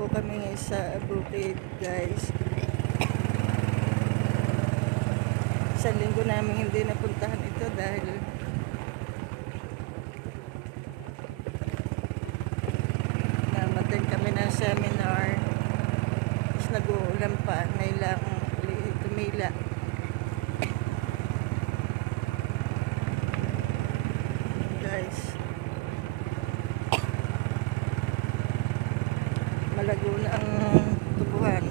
po kami ngayon sa bukid, guys. Isang linggo namin hindi napuntahan ito dahil namatin kami ng seminar. Tapos nag-uulan pa, ngayon lang tumila. Guys, malago na ang tubuhan.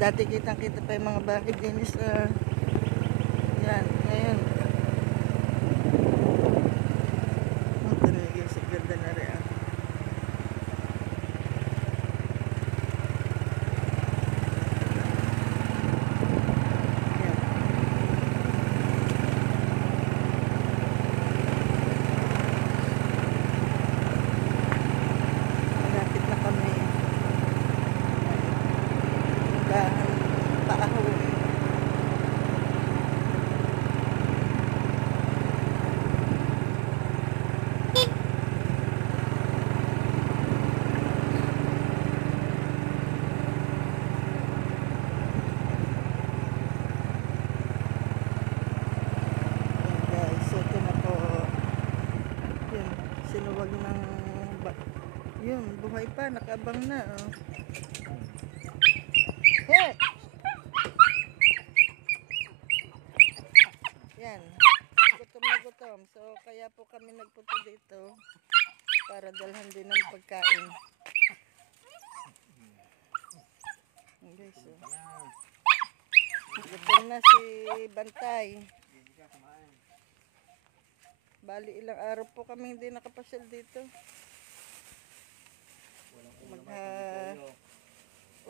Dati kitang-kita pa yung mga bahay din sa yan, ngayon. Ang tanigay sa ganda na rin. Yan. Malapit na kami. Dahan paahon. Guys, ito na po. Yun, sinuwag ng yun, buhay pa, nakabang na. Oh. Hey! Yan, gutom na gutom. So, kaya po kami nagpunta dito para dalhan din ng pagkain. Okay, so. Gutom na si Bantay. Bali, ilang araw po kami hindi nakapasyal dito.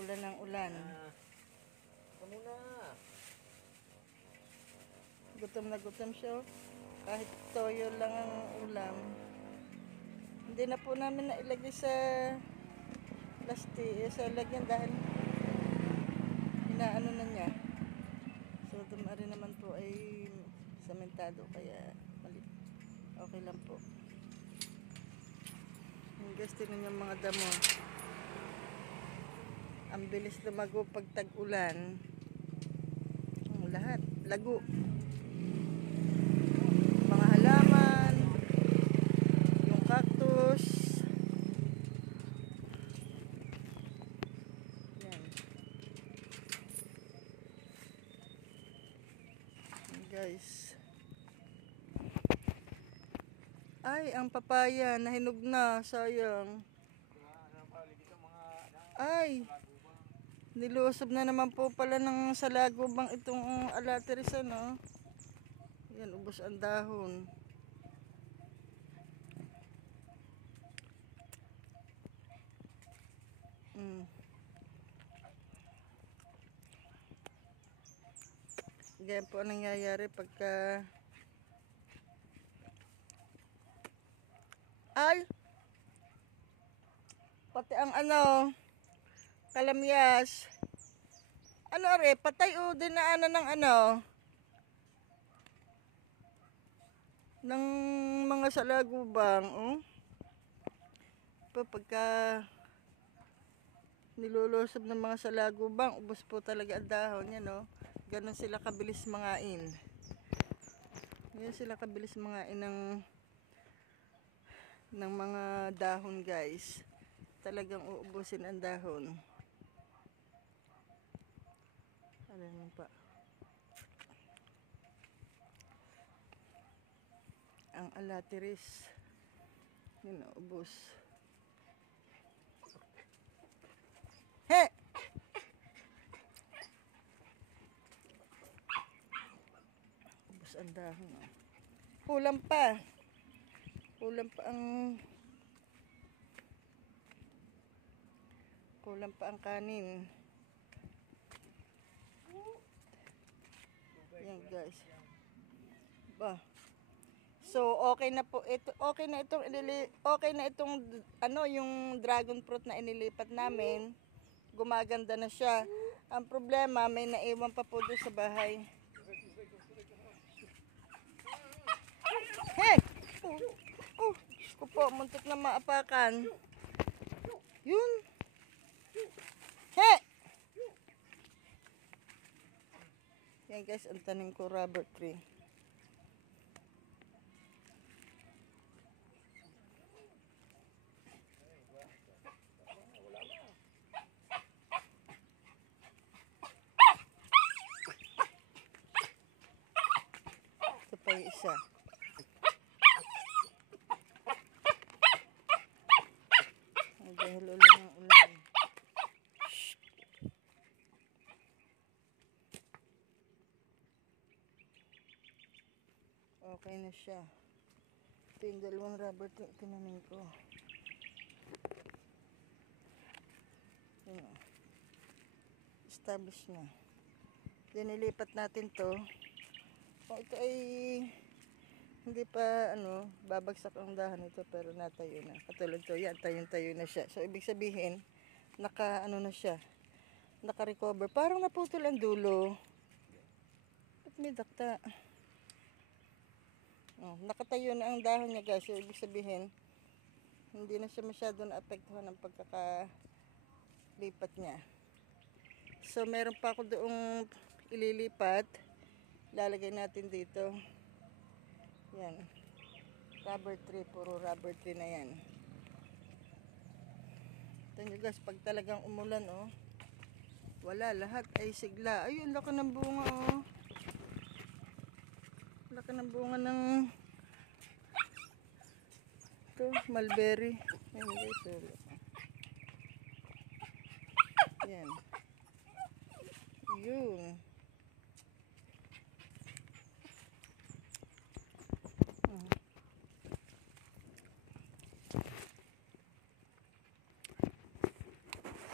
Ulan ng ulan. Gutom na gutom siya. Kahit toyo lang ang ulam. Hindi na po namin nailagay sa plastic, sa lagyan dahil inaano na niya. So, tumari naman po ay samentado kaya okay lang po. Guys, tingnan yung mga damo. Ang bilis lumago pag tag-ulan. Lahat, lago. Mga halaman, yung cactus. Yan. Guys. Ay, ang papaya, nahinog na, sayang. Ay, nilusob na naman po pala ng salagubang itong alateris, ano. Yan, ubos ang dahon. Ganyan po ang nangyayari pagka ay pati ang ano kalamyas ano are patay o dinaanan ng ano ng mga salagubang pagka nilulusob ng mga salagubang ubos po talaga ang dahon yan, no? Ganon sila kabilis mangain. Yan sila kabilis mangain ng mga dahon, guys. Talagang uubusin ang dahon. Ano naman pa? Ang alateris. Yun, ubos. He! Ubos ang dahon. Kulang pa. Kulang pa ang kanin. Yan, guys. Ba. So okay na po ito. Okay na itong ano yung dragon fruit na inilipat namin. Gumaganda na siya. Ang problema may naiwan pa po doon sa bahay. Hey! Ko po, muntik na maapakan. Yun. He! Yan guys, ang tanim ko rubber tree. Ito pa yung isa. Ay, dahil ulan ng ulan. Okay na siya. Ito yung dalawang rubber tree tinanim ko. Yun o. Established na. Dinilipat natin to. Kung ito ay hindi pa babagsak ang dahan ito, pero natayo na. Katulad to, yan, tayo na siya. So ibig sabihin, na siya. Naka-recover. Parang naputol ang dulo. Ba't may dakta? Nakatayo na ang dahon niya guys. So ibig sabihin, hindi na siya masyado naapektuhan ng pagkakalipat niya. So meron pa ako doong ililipat. Lalagay natin dito. Yan. Rubber tree. Puro rubber tree na yan. Ito nyo guys, pag talagang umulan wala, lahat ay sigla. Ayun, laki ng bunga laki ng bunga ng ito, mulberry. Yan guys, yan. Yun.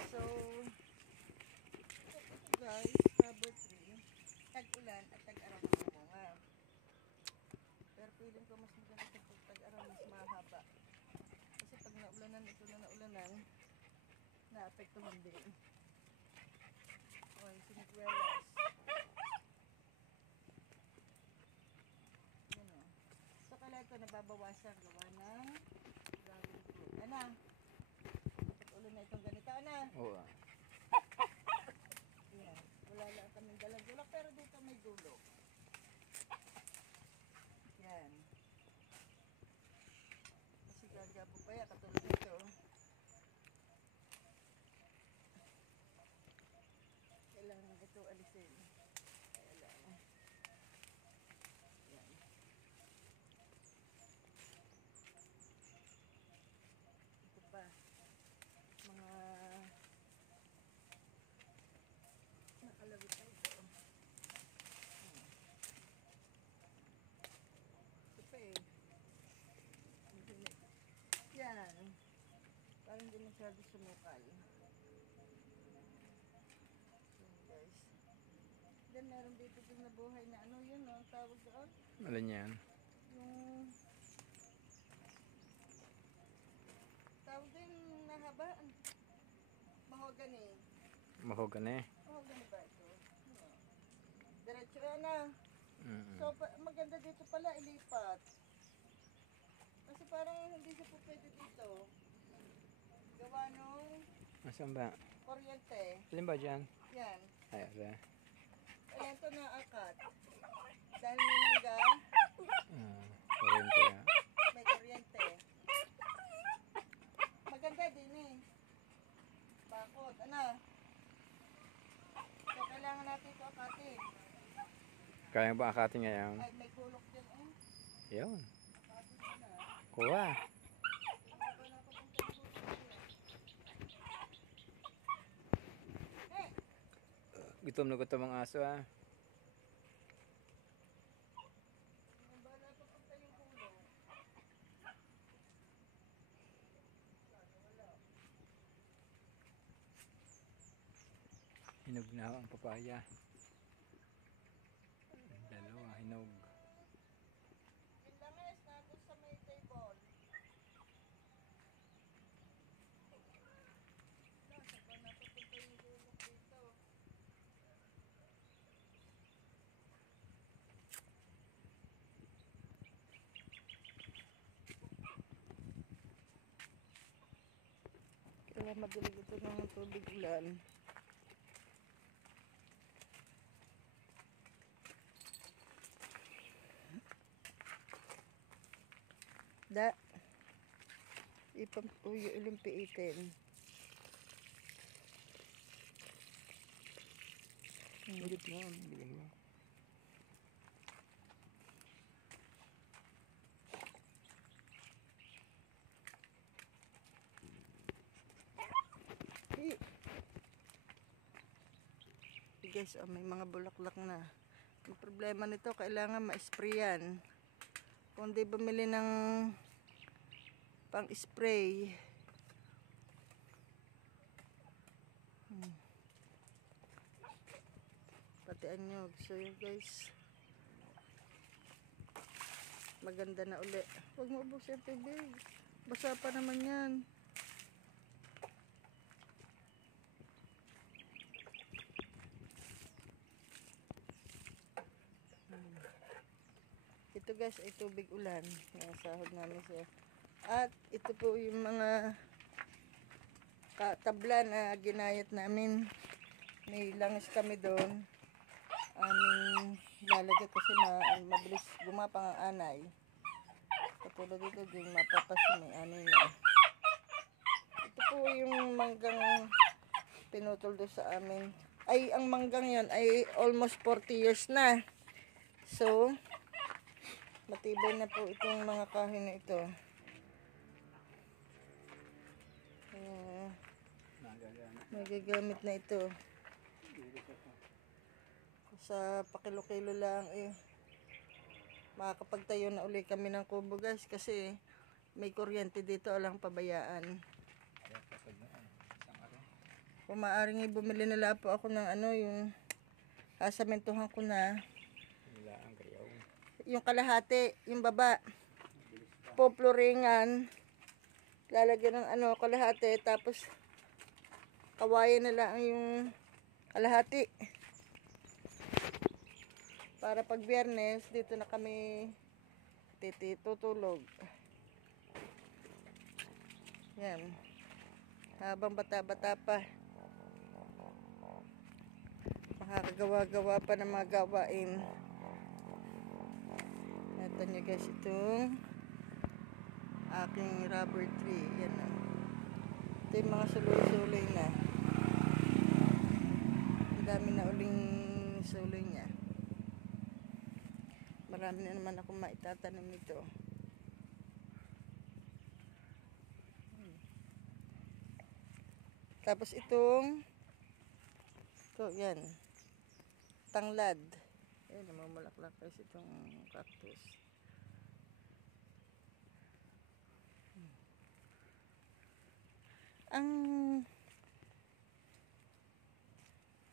So, guys, rubber tree, tag-ulan at tag-araw ng bunga. Pero feeling ko mas maganda sa tag-araw, mas mahaba. Kasi pag naulanan, ito na naulanan, naapektuhan din. O, yung sinigwelas. Yan o. So, kala ito nababawasan gawa ng dragon fruit. Ano? Ulo na itong ganito, ano? Oo. Yan. Wala lang kaming dalang dulo, pero dito may dulo. Yan. Kasi gagabo pa yan, katulad nito. Kailangan ito alisin. Kailangan. Yan. Ito pa. Mga nakalawit na ito. Ito pa eh. Yan. Parang hindi masyado sumukal. Yan guys. Then meron dito din na buhay na yun ang tawag doon. Alin yan? Yung tawag din nahaba. Mahogany. Mahogany. Mahogany ba ito? Diretso na. So maganda dito pala ilipat. Kasi parang hindi siya po pwede dito. Gawa nung Asan ba? kuryente. Alin ba dyan? Yan. Ay, asa. Ayan ito na akat. Dahil may mangga, Kuryente ah. may kuryente. Maganda din eh. Bakot. Ano? So kailangan natin ito akatin. Kaya ba akatin ngayon? Ay may kulok din eh. Yun. Akatin mo na. Kuha. Gutom na gutom ang aso ah. Hinog na ang papaya. Dalawa, hinog. Yung langis na doon sa may table. Nasa ba napapunta yung gulok dito? Kaya madilig ito ng tubig ulan. Da, ipampuyo ilimpiitin. Ulit mo, bigyan mo. Guys, oh, may mga bulaklak na. Ang problema nito, kailangan ma-sprayan. Kung di bumili ng pang-spray. Pati anyog. So yun guys. Maganda na uli. Huwag mo ubos yung tubig. Basa pa naman yan. Ito guys ay tubig ulan. Nasahod namin siya. At ito po yung mga tabla na ginayat namin. May langis kami doon. Aming lalagyan kasi mabilis gumapang ang anay. Katulad dito din mapapasin may anay na. Ito po yung manggang pinutol doon sa amin. Ay, ang manggang yon ay almost 40 years na. So, matibay na po itong mga kahoy na ito. Magagamit na ito. Sa pakilo-kilo lang eh. Makakapagtayo na uli kami ng kubo guys kasi may kuryente dito alang pabayaan. Kung maaaring bumili nila po ako ng ano yung sasamintuhan ko na yung kalahati, yung baba poploringan, lalagyan ng ano kalahati, tapos kawayan na lang yung kalahati para pag Biyernes dito na kami tutulog. Yan, habang bata-bata pa makakagawa-gawa pa ng mga gawain. Ito nyo guys, itong aking rubber tree. Yan o. Ito yung mga suloy-suloy na. Ang dami na uling suloy niya. Marami na naman akong maitatanim nito. Tapos itong ito, yan. Tanglad. Ayan, namamulaklak guys itong cactus. Ang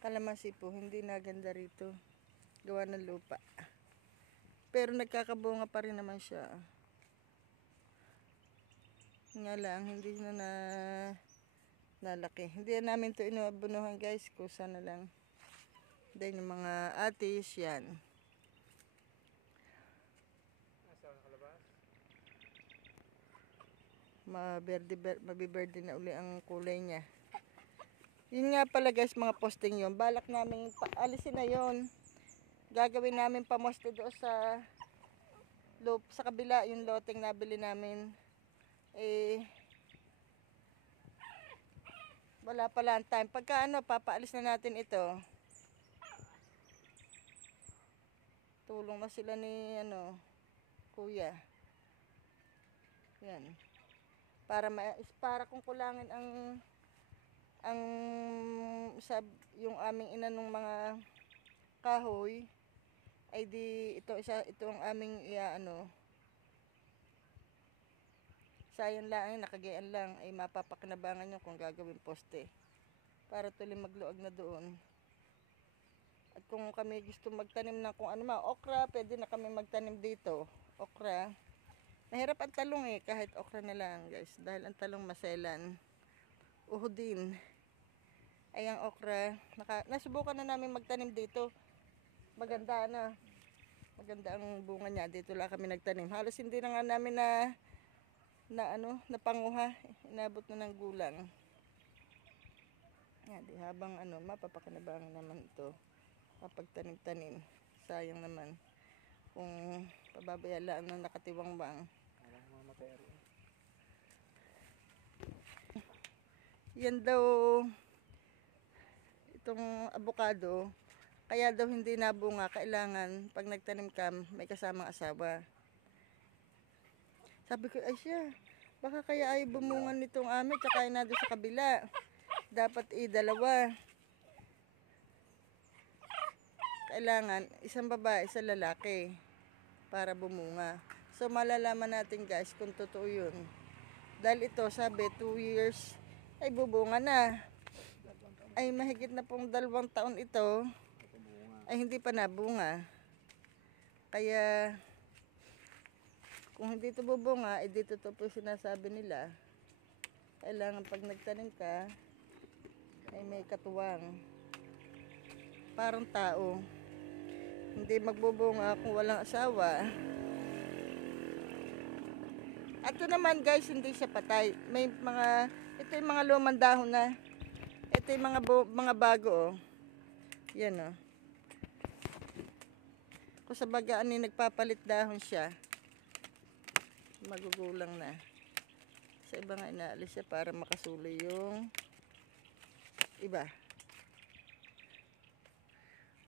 kalamansi po hindi naganda rito, gawa ng lupa, pero nagkakabunga pa rin naman siya. Nga lang hindi na nalaki. Hindi namin to inabunuhan guys, kusa na lang. Then yung mga atis yan, mabiberde na uli ang kulay niya. Yun nga pala guys, mga posting yun, balak namin alisin na yun. Gagawin namin pamoste doon sa kabila, yung loteng nabili namin. Eh, wala pala ang time. Pagka ano, papaalis na natin ito. Tulong na sila ni ano, kuya. Yan. Para kung kulangin yung aming inanong mga kahoy, ay di ito ang aming sayang lang, nakagayaan lang, ay mapapakinabangan nyo kung gagawin poste para tuloy magluag na doon. At kung kami gusto magtanim ng kung ano okra, pwede na kami magtanim dito. Okra. Mahirap ang talong eh, kahit okra na lang guys, dahil ang talong maselan. Uhudin. Ay ang okra, nasubukan na namin magtanim dito. Maganda na. Maganda ang bunga niya. Dito lang kami nagtanim. Halos hindi na nga namin na panguha. Inabot na ng gulang. Nga, di habang ano, mapapakinabangan naman ito kapag tanim-tanim. Sayang naman kung pababayaan ng nakatiwang-wang. Parang mamatay ari. Yan daw, itong abukado, kaya daw hindi nabunga, kailangan pag nagtanim ka, may kasamang asawa. Sabi ko, ay siya, baka kaya ay bumungan nitong amin, tsaka na doon sa kabila. Dapat dalawa. Kailangan isang babae, isang lalaki para bumunga. So malalaman natin guys kung totoo yun. Dahil ito sabi 2 years ay bubunga na. Ay mahigit na pong 2 taon ito ay hindi pa nabunga. Kaya kung hindi ito bubunga, ay dito to po sinasabi nila. Kailangan pag nagtanim ka ay may katuwang. Parang tao. Hindi magbubunga kung walang asawa. At ito naman guys, hindi siya patay. May mga, ito yung mga lumang dahon na. Ito yung mga bago oh. Yan oh. Kung sa bagaan ni nagpapalit dahon siya, magugulang na. Sa iba nga inaalis siya para makasuloy yung iba.